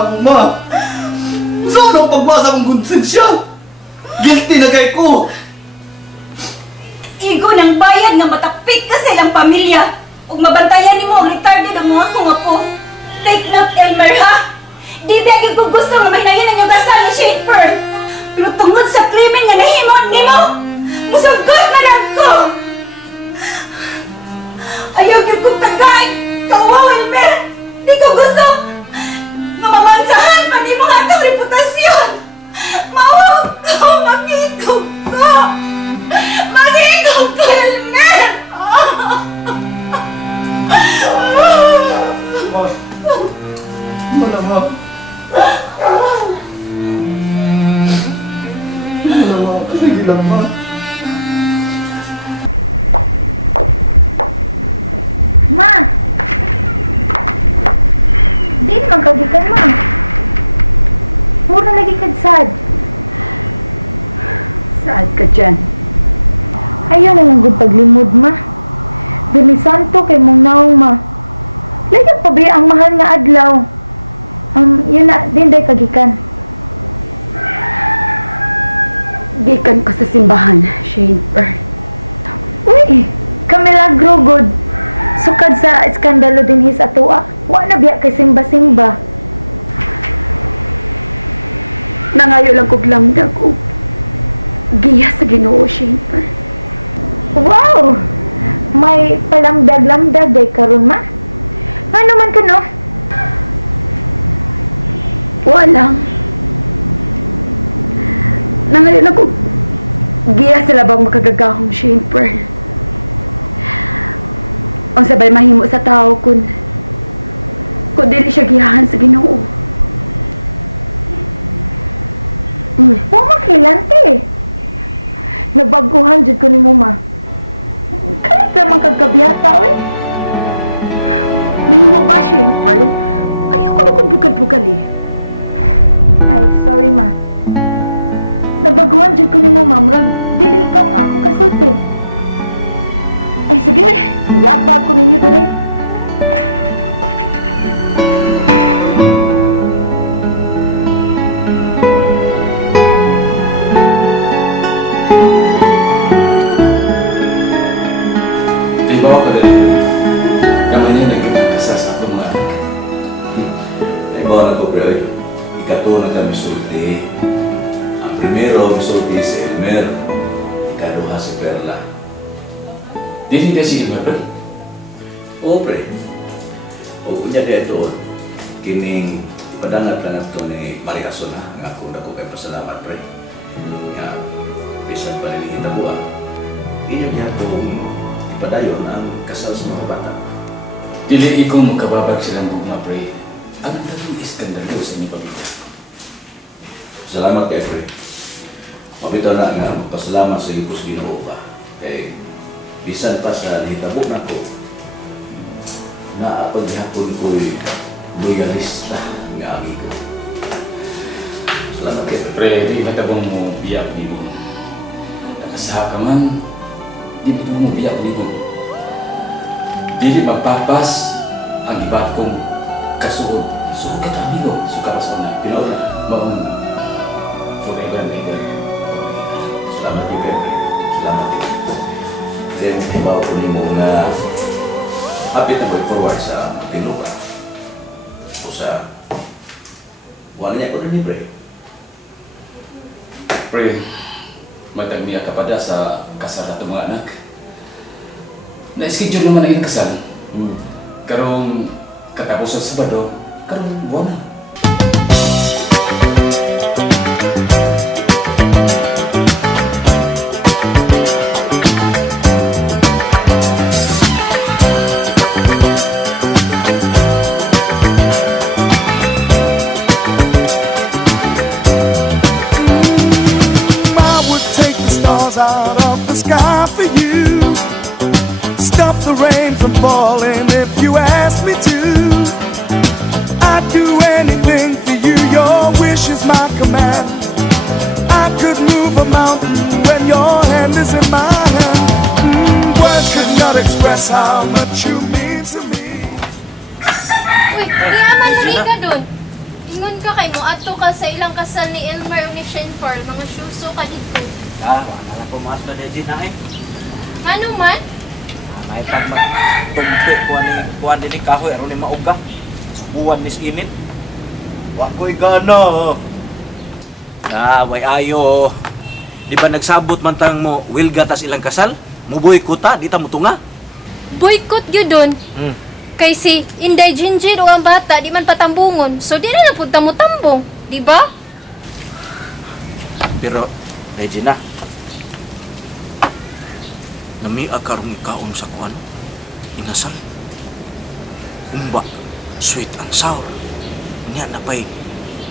na ako, ma. Saan ang pagbasa kong konsensya? Guilty na kay ko. Igo ng bayad nga matapik ka sa ilang pamilya. Ug mabantayan nimo ang retarded ang mga akong apo. Take note, Elmer, ha? Di biyagin ko gusto nga mahinayan ang iyong kasal ni Shade Pearl. Pero tungod sa krimen nga nahimo nimo, musugot na lang ko. Ayaw yun kong tagay. Kauwaw, Elmer. Di ko gusto nga mamansahan pa ni mga atang reputasyon. Mawag ko, mag-igog ko. Mag-igog ko, Elmer. Malamang. Malamang. Sige lang, ma. Dili dia si Elmer, pre? Oo, pre. O kunya kaya ito, kining ipadangat lang ito ni Maria Sona, nga kung dako kay pasalamat, pre. Nga, bisan pa nila hitabuan, inyo niya itong ipadayon ang kasal sa mga bata. Dili ikaw magkababag silang gugma, pre. Ang daming iskandalo sa inyong pamilya. Salamat kay pre. Mabitaw na nga, magpasalamat sa ipos Ginoo ba. Kay bisan pa sa nahitabo na ko, naapaghapon ko'y loyalista nga amigo. Salamat kay pre. Pre, di matabong mo biyak ni mo. Nakasaha ka man, di matabong mo biyak ni mo. Dili magpapas ang ibat kong kasuod. Suod ka ta, amigo. Suka pa sa una. Pinauna. Maun, forever and ever. Salamat kay pre. Salamat kay. Kaya mo hibaw ko ni mo nga hapit na going forward sa Tinlupa. O sa wala niya ko rin ni pre. Pre, matag niya kapada sa kasal nato mga anak. Na-schedule naman ang ilang kasal. Karong katapos sa Sabado, karong buwan na. Out of the sky for you, stop the rain from falling if you ask me to. I'd do anything for you, your wish is my command. I could move a mountain when your hand is in my hand. Words could not express how much you mean to me. Uy, di aman na rin ka dun. Ingon ka kay mo ato ka sa ilang kasal ni Elmer o ni Shenper, mga syuso ka dito. Wala na po mas na Regina eh. Ano man? May pag magtumpi kuwan din ni kahoy aron ni mauga. Buwan nis init. Wa ko'y gana. Way ayo. Di ba nagsabot man tang mo wilga tas ilang kasal? Muboy ko ta, di ta mutunga. Boycott gyud don. Kay si Inday Jinjin o ang bata di man patambungon. So di na lang pud mo tambong, di ba? Pero Regina, namiag karong ikaon sa kuan, inasal. Umba, sweet and sour. Nya na pa'y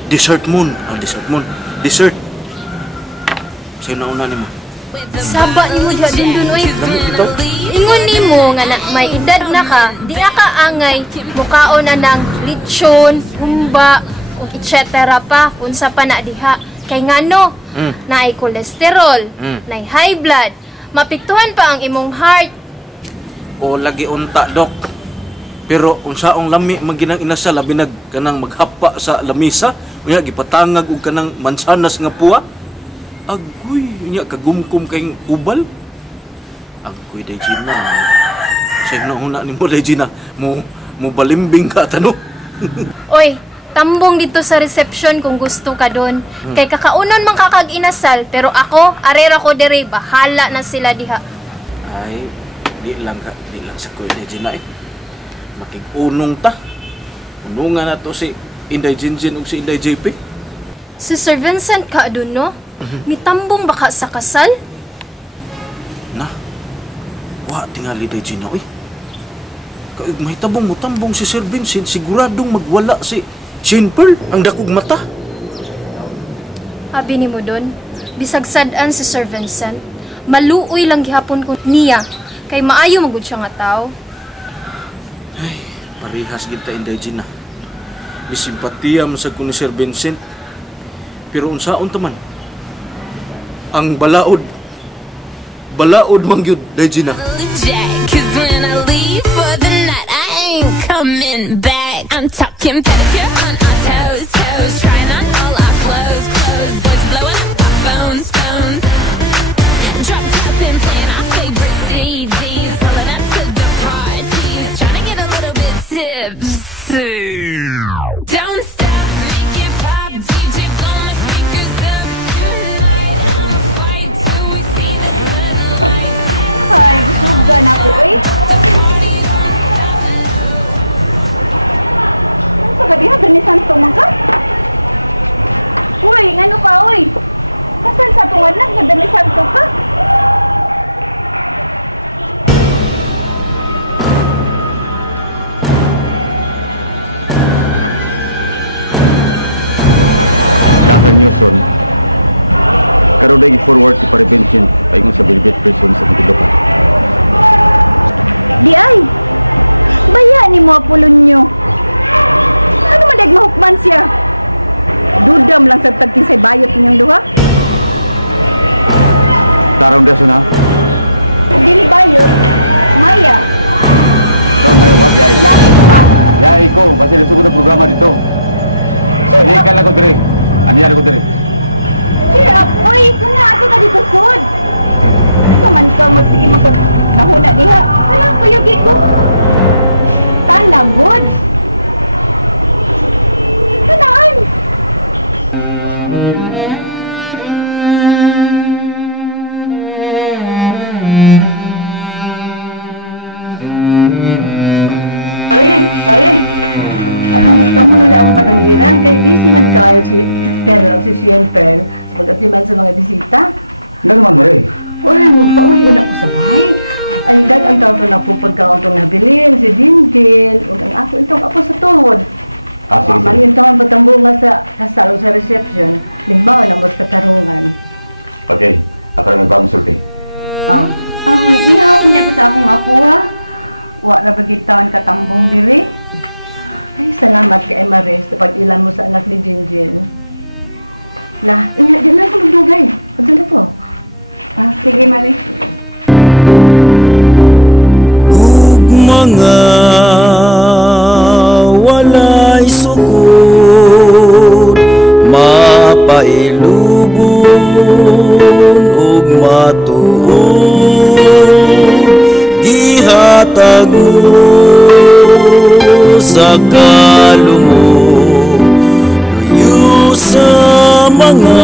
dessert. Sa'yo na una ni mo. Saba ni mo diha dundun oy. Lamig ito. Ingon nimo nga na may edad na ka, di na ka angay mukaon na ng lechon, humba, etc. pa unsa pa na diha. Kay ngano, naay kolesterol, naay high blood, mapiktuhan pa ang imong heart. O lagi unta, Dok. Pero unsaong lami maginang inasal labi nag kanang maghapa sa lamisa, unya gipatangag og kanang mansanas nga puwa. Agoy, unya kagumkum kay kubal. Agoy Regina. Say na una nimo Regina, mo balimbing ka tano. Oy, tambong dito sa reception kung gusto ka doon. Kay kakaunon man kakag-inasal, pero ako, arera ko dere, bahala na sila diha. Ay, di lang sa Kuya Regina eh. Makig-unong ta. Unungan na to si Inday Jinjin ug si Inday JP. Si Sir Vincent ka doon, no? Mitambong baka sa kasal? Na, wa tingali Regina, oy. Kaig may tabong mo tambong si Sir Vincent, siguradong magwala si Shenper ang dakog mata. Abi ni mo doon, bisag sad-an si Sir Vincent, maluoy lang gihapon ko niya, kay maayo magud siya nga tao. Ay, parihas gid ta Inday Gina. Bisimpatiya man sa kun ni Sir Vincent. Pero unsaon ta man? Ang balaod man gyud Regina. Jack, 'cause when I leave for the night, I ain't coming back. I'm talking pedicure on our toes, trying on all our clothes. Boys blowing up our phones. Drop top and playing our favorite CDs, pulling up to the parties, trying to get a little bit tipsy. Don't stop, make it pop, DJ blow my speakers up tonight. I'ma fight till we see the sunlight. Tick tock on the clock, but the party don't stop. No. Mga walay suko pailubon ug matuod gihatag mo sa kalumog luyo sa mga